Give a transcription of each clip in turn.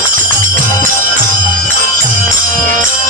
Thank you.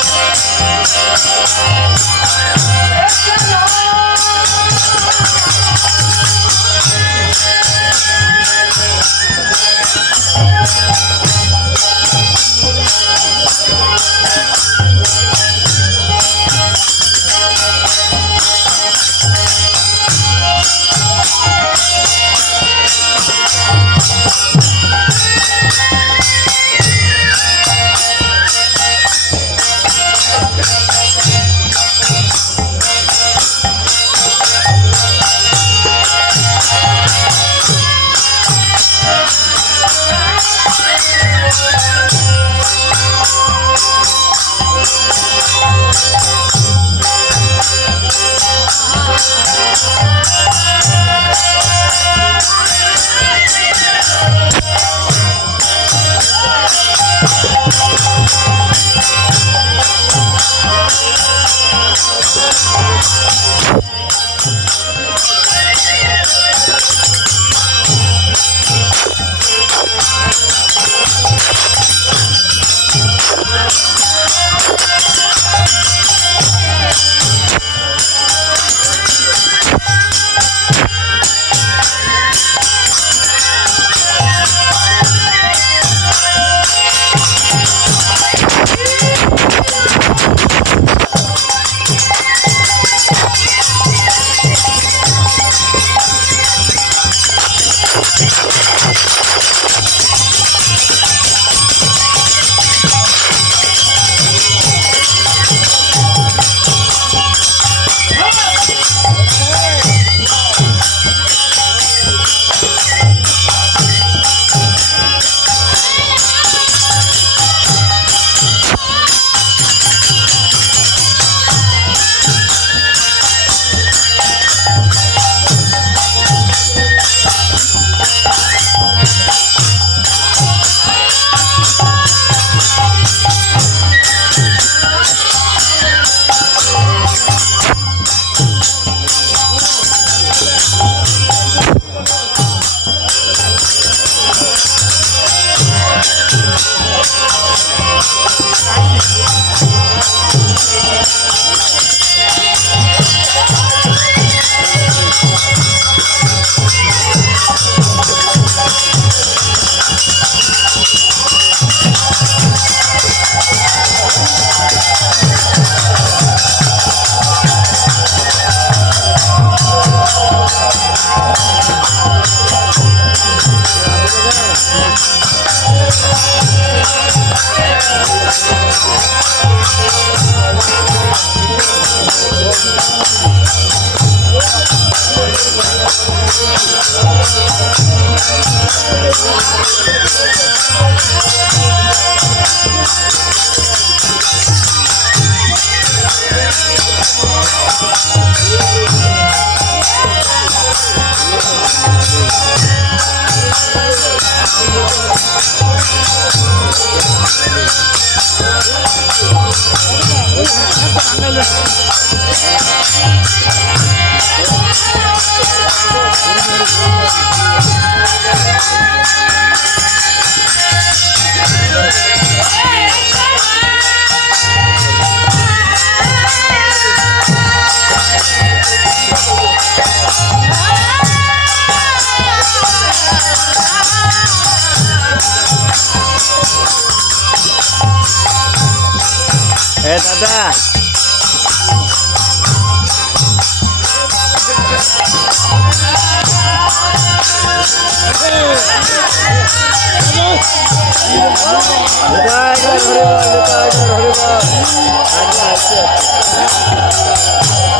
Hey, Dada.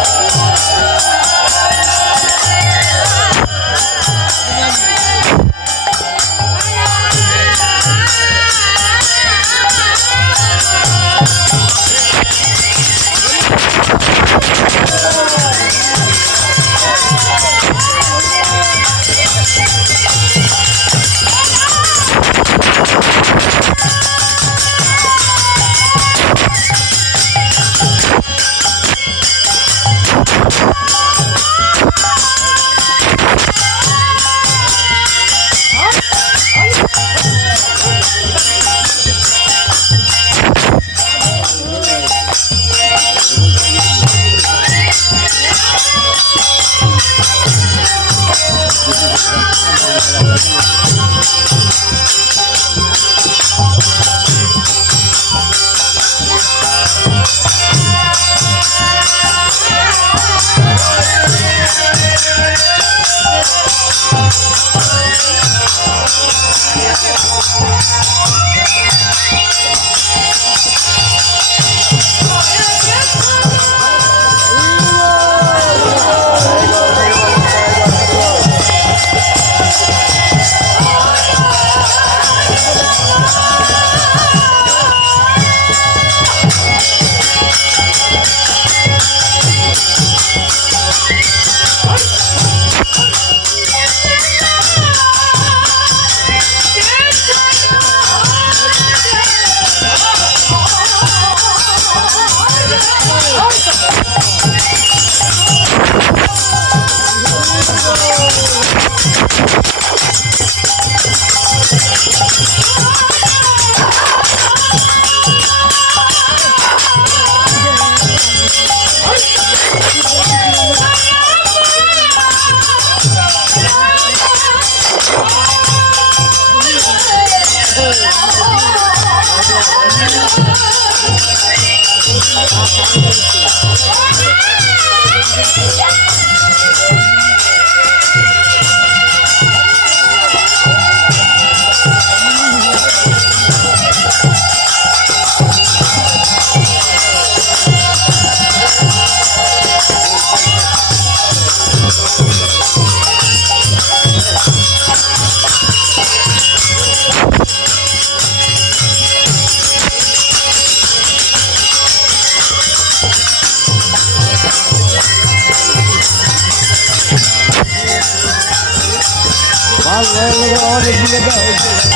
Thank. Thank